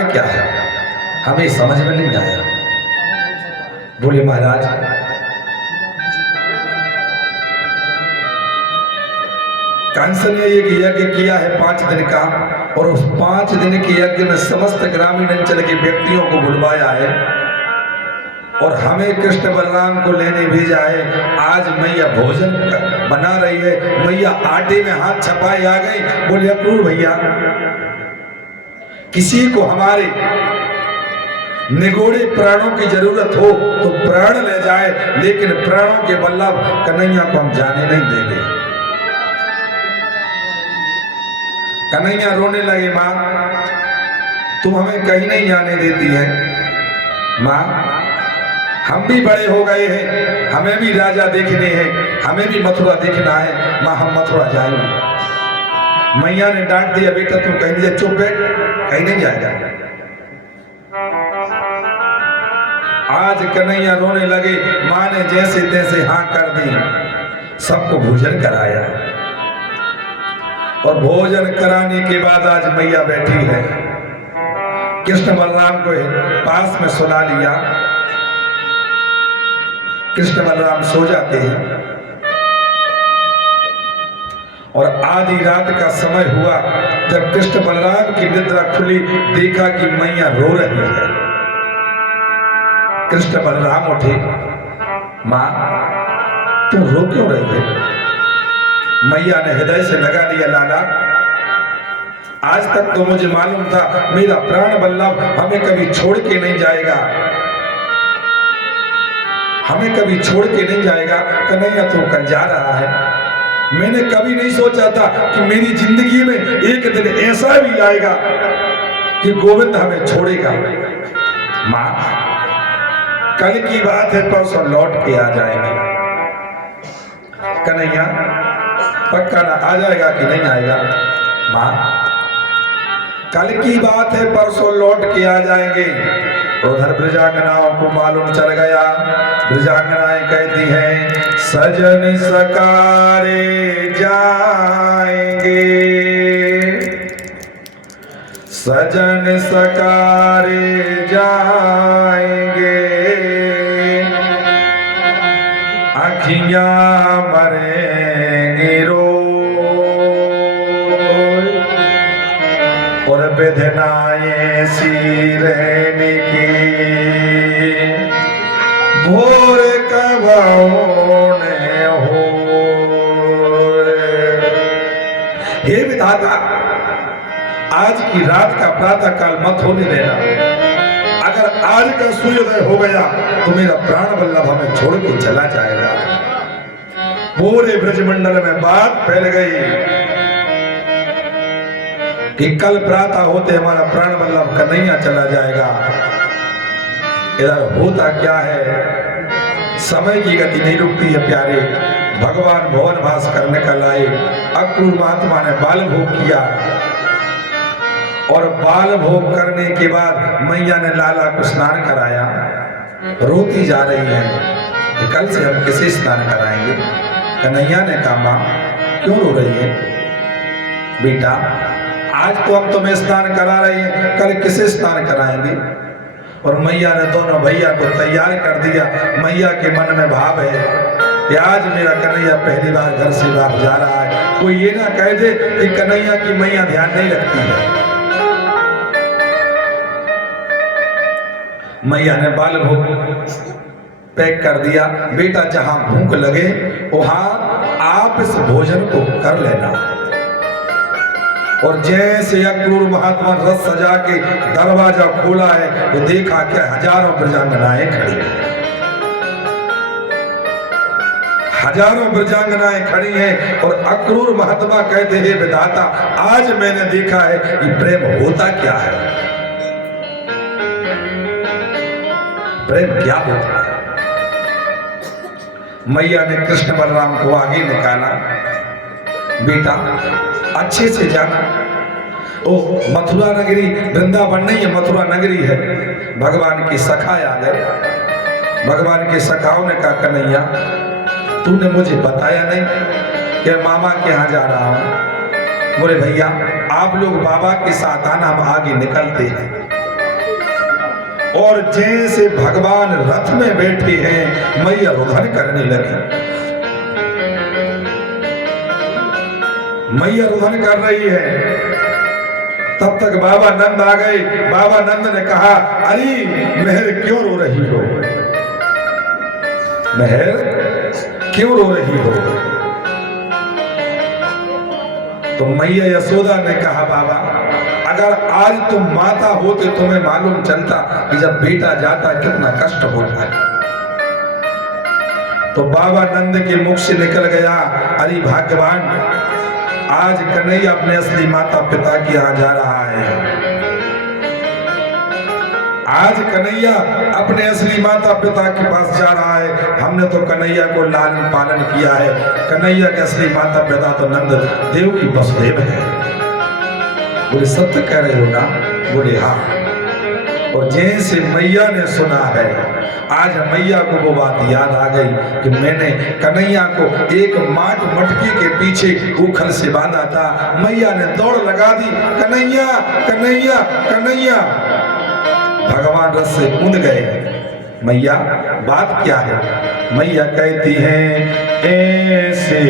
कारण क्या है, हमें समझ में नहीं आया। बोले महाराज, कंस ने एक यज्ञ किया है 5 दिन का, और उस 5 दिन के यज्ञ में समस्त ग्रामीण अंचल के व्यक्तियों को बुलवाया है और हमें कृष्ण बलराम को लेने भेजा है। आज मैया भोजन बना रही है, मैया आटे में हाथ छपाए आ गई। बोले अक्रूर भैया, किसी को हमारे निगोड़े प्राणों की जरूरत हो तो प्राण ले जाए, लेकिन प्राणों के बल्लभ कन्हैया को हम जाने नहीं देंगे। कन्हैया रोने लगे, माँ तुम हमें कहीं नहीं जाने देती है। माँ हम भी बड़े हो गए हैं, हमें भी राजा देखने हैं, हमें भी मथुरा देखना है। माँ हम मथुरा जाएंगे। मैया ने डांट दिया, बेटा तू कहीं नहीं, चुप बैठ, कहीं नहीं जाएगा। आज कन्हैया रोने लगे। माँ ने जैसे तैसे हाँ कर दी, सबको भोजन कराया और भोजन कराने के बाद आज मैया बैठी है। कृष्ण बलराम को पास में सुला लिया। कृष्ण बलराम सो जाते हैं और आधी रात का समय हुआ। जब कृष्ण बलराम की निद्रा खुली, देखा कि मैया रो रही है। कृष्ण बलराम उठे, मां तुम रो क्यों रही है? मैया ने हृदय से लगा लिया, लाला आज तक तो मुझे मालूम था मेरा प्राण बल्लभ हमें कभी छोड़ के नहीं जाएगा, हमें कभी छोड़ के नहीं जाएगा। कन्हैया तो कल जा रहा है। मैंने कभी नहीं सोचा था कि मेरी जिंदगी में एक दिन ऐसा भी आएगा कि गोविंद हमें छोड़ेगा। मां कल की बात है, परसों लौट के आ जाएंगे। कन्हैया पक्का ना आ जाएगा कि नहीं आएगा? मां कल की बात है, परसों लौट के आ जाएंगे। उधर ब्रजांगनाओं को मालूम चल गया। ब्रजांगनाएं कहती हैं सजन सकारे जाएंगे, सजन सकारे जाएंगे, अखियां मरेंगी रो और बेदनाएं सी रहने की, भोर कब होने हो। हे विधाता, आज की रात का प्रातः काल मत होने देना। अगर आज का सूर्योदय हो गया तो मेरा प्राण बल्लभ हमें छोड़ के चला जाएगा। पूरे ब्रजमंडल में बात फैल गई कि कल प्रातः होते हमारा प्राण बल्लभ कन्हैया चला जाएगा। इधर होता क्या है, समय की गति नहीं रुकती है प्यारे। भगवान भवन भास करने का लाए अक्रूर महात्मा ने बाल भोग किया और बाल भोग करने के बाद मैया ने लाला को स्नान कराया। रोती जा रही है, कल से हम किसे स्नान कराएंगे? कन्हैया ने कहा, मां क्यों रो रही है? बेटा आज तो हम तुम्हें स्नान करा रहे हैं, कल किसे स्नान कराएंगे? और मैया ने दोनों भैया को तैयार कर दिया। मैया के मन में भाव है कि आज मेरा कन्हैया पहली बार घर से बाहर जा रहा है। कोई ये ना कह दे कि कन्हैया की मैया ध्यान नहीं रखती है। मैया ने बाल भोग पैक कर दिया। बेटा जहां भूख लगे वहां आप इस भोजन को कर लेना। और जैसे अक्रूर महात्मा रथ सजा के दरवाजा खोला है तो देखा क्या हजारों ब्रजांगनाएं खड़ी हैं। हजारों ब्रजांगनाएं खड़ी हैं और अक्रूर महात्मा कहते हैं विधाता आज मैंने देखा है कि प्रेम होता क्या है, प्रेम क्या होता है। मैया ने कृष्ण बलराम को आगे निकाला। बेटा अच्छे से जाना, ओ मथुरा नगरी वृंदावन नहीं है, मथुरा नगरी है। भगवान की सखा आ गए। भगवान के सखाओं ने कहा कन्हैया तूने मुझे बताया नहीं कि मामा के यहाँ जा रहा हूँ। बोले भैया आप लोग बाबा के साथ आना, हम आगे निकलते हैं। और जैसे भगवान रथ में बैठे हैं मैया रुदन करने लगी। मैया रुदन कर रही है। तब तक बाबा नंद आ गए। बाबा नंद ने कहा, अरे मेहर क्यों रो रही हो? मेहर क्यों रो रही हो? तो मैया यशोदा ने कहा, बाबा अगर आज तुम माता होते तुम्हें मालूम चलता कि जब बेटा जाता कितना कष्ट होता है। तो बाबा नंद के मुख से निकल गया, अरे भाग्यवान, आज कन्हैया अपने असली माता पिता के यहाँ जा रहा है। आज कन्हैया अपने असली माता पिता के पास जा रहा है। हमने तो कन्हैया को लालन पालन किया है। कन्हैया के असली माता पिता तो नंद देव की वसुदेव है। बोले सत्य कह रहे हो ना? बोले हाँ। और जैसे मैया ने सुना है, आज मैया को वो बात याद आ गई कि मैंने कन्हैया को एक माट मटकी के पीछे उखल से बांधा था। मैया ने दौड़ लगा दी, कन्हैया कन्हैया कन्हैया। भगवान रथ से कूद गए। मैया बात क्या है? मैया कहती हैं, ऐसे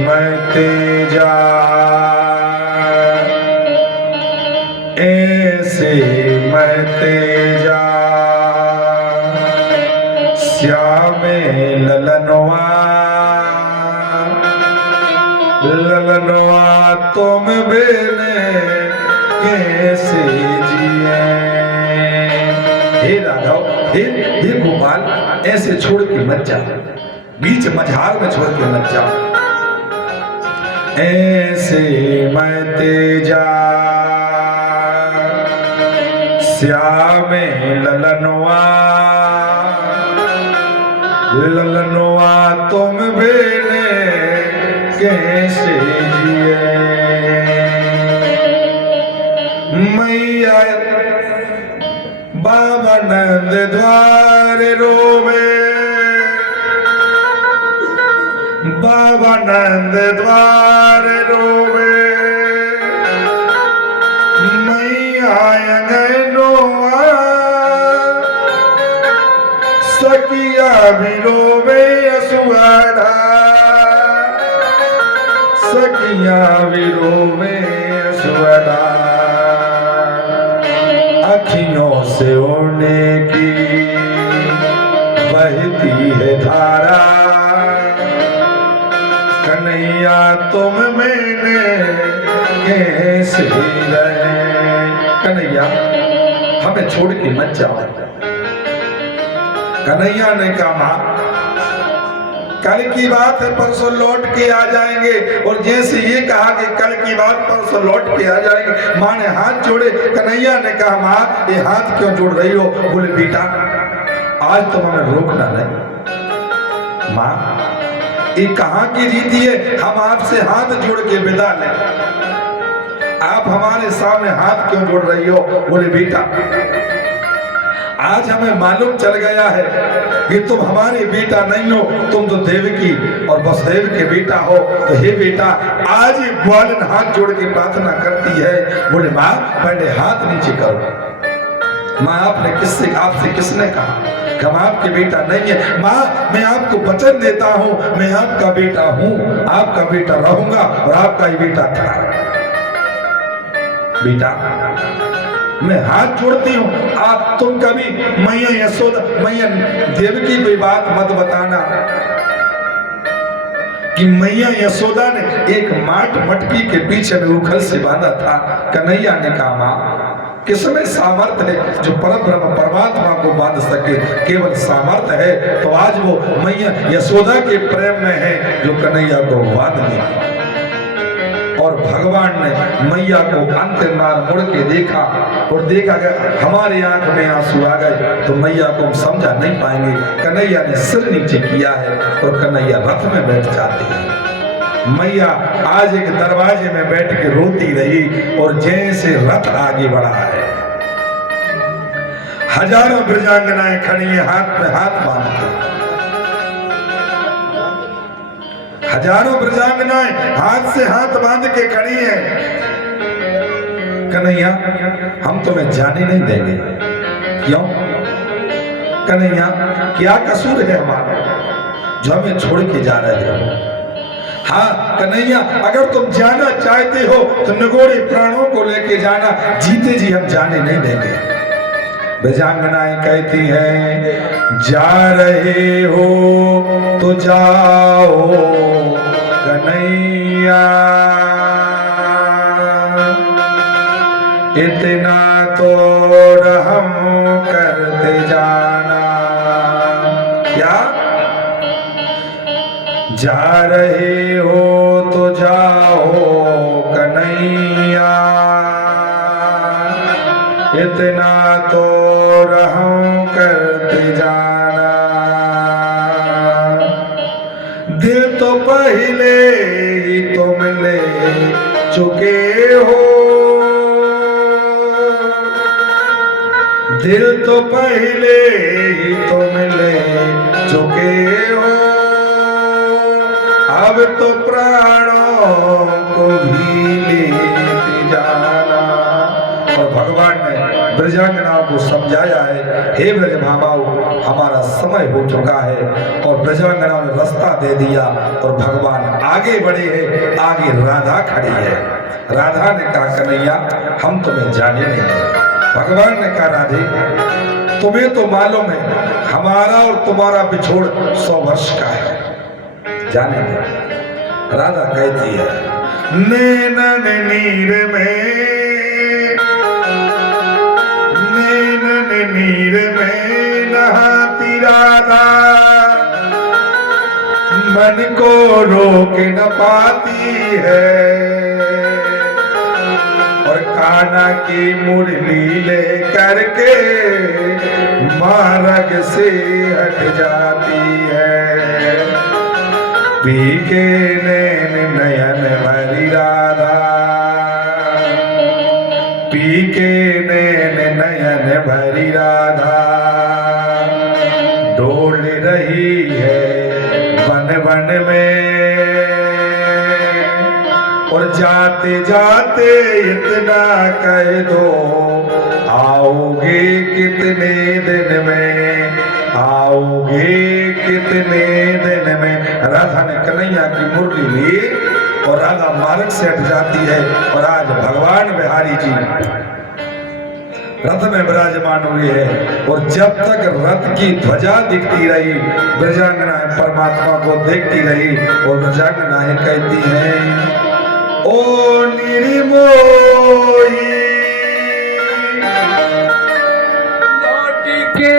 मत जा, ऐसे मत जा, श्यामे ललनवा, ललनवा तुम बिन कैसे जिए। हे राघव, हे गोपाल, ऐसे छोड़ के मत जा, बीच मझार में छोड़ के मत जा। ऐसे मत जा, श्यामे ललनवा, ललनवा तुम बिन कैसे जिए। मैया बाबा नंद द्वार रोवे, बाबा नंद द्वार रोवे, मैया अंगनवा, सखिया भी रोवे असुआड़ा, सखिया भी रोवे असुआड़ा। अखियों से ओढ़ने की बहती है धारा, कन्हैया तुम मैंने कैसे रहे। कन्हैया हमें छोड़ के मत जाओ। कन्हैया ने कहा, मां कल की बात है, परसों लौट के आ जाएंगे। और जैसे ये कहा कि कल की बात परसों लौट के आ जाएंगे, माँ ने हाथ जोड़े। कन्हैया ने कहा, माँ ये हाथ क्यों जोड़ रही हो? बोले बेटा आज तुम हमें रोकना नहीं। माँ ये कहाँ की रीति है हम आपसे हाथ जोड़ के विदा लें? आप हमारे सामने हाथ क्यों जोड़ रही हो? बोले बेटा आज हमें मालूम चल गया है कि तुम हमारे बेटा नहीं हो, तुम तो देवकी और वसुदेव के बेटा हो। तो हे बेटा आज ग्वालन हाथ जोड़ के प्रार्थना करती है। बोले माँ पहले हाथ नीचे करो। माँ आपसे किसने कहा कि हम आपके बेटा नहीं है? माँ मैं आपको वचन देता हूँ, मैं आपका बेटा हूँ, आपका बेटा रहूंगा और आपका ही बेटा था। बेटा मैं हाथ जोड़ती हूँ, आप तुम कभी मैया यशोदा मैया देवकी कोई बात मत बताना कि मैया यशोदा ने एक माट मटकी के पीछे में उखल से बांधा था। कन्हैया ने कहा, माँ किसमें सामर्थ्य है जो परब्रह्म परमात्मा को बांध सके? केवल सामर्थ्य है तो आज वो मैया यशोदा के प्रेम में है जो कन्हैया को बांध ले। और भगवान ने मैया को अंतिम बार मुड़ के देखा और देखा कि हमारे आंख में आंसू आ गए तो मैया को हम समझा नहीं पाएंगे। कन्हैया ने सिर नीचे किया है और कन्हैया रथ में बैठ जाते हैं। मैया आज एक दरवाजे में बैठ के रोती रही और जैसे रथ आगे बढ़ा है, हजारों ब्रजांगनाएं खड़ी हैं हाथ में हाथ बांध के। हजारों ब्रजांगनाएं हाथ से हाथ बांध के खड़ी हैं। कन्हैया हम तुम्हें जाने नहीं देंगे। क्यों? कन्हैया क्या कसूर है हमारा जो हमें छोड़ के जा रहे हो? हाँ कन्हैया, अगर तुम जाना चाहते हो तो निगोड़े प्राणों को लेके जाना, जीते जी हम जाने नहीं देंगे। ब्रजांगनाएं कहती हैं जा रहे हो तो जाओ कन्हैया, इतना तो रहम करते जाना। क्या जा रहे हो तो जाओ कन्हैया, इतना तो रहम करते जाना। दिल तो पहले ही तुम ले चुके हो, दिल तो पहले ही तुम ले चुके हो, अब तो प्राणों को भी लेते जाना। और भगवान ने ब्रजांगनाओं को समझाया है, हे ब्रज भामाओ हमारा समय हो चुका है। और ब्रजांगनाओं ने रास्ता दे दिया और भगवान आगे बढ़े हैं। आगे राधा खड़ी है। राधा ने कहा कन्हैया हम तुम्हें जाने नहीं देंगे। भगवान ने कहा राधे तुम्हें तो मालूम है हमारा और तुम्हारा बिछोड़ 100 वर्ष का है, जाने दो। राधा कहती है नैनन नीर में, नैनन नीर में नहाती राधा, मन को रोक न पाती है, और कान्हा की मुरली ले करके मार्ग से हट जाती है। पी के नैन नयन भरी राधा, पी के नैन नयन भरी राधा, डोल रही है वन वन में, और जाते जाते इतना कह दो आओगे कितने दिन में, आओगे कितने दिन में। राधा ने कन्हैया की मुरली ली और राधा मार्ग से हट जाती है। और आज भगवान बिहारी जी रथ में विराजमान हुए हैं। और जब तक रथ की ध्वजा दिखती रही ब्रजांगनाएं परमात्मा को देखती रही। और ब्रजांगनाएं कहती हैं ओ निर्मोही लौट के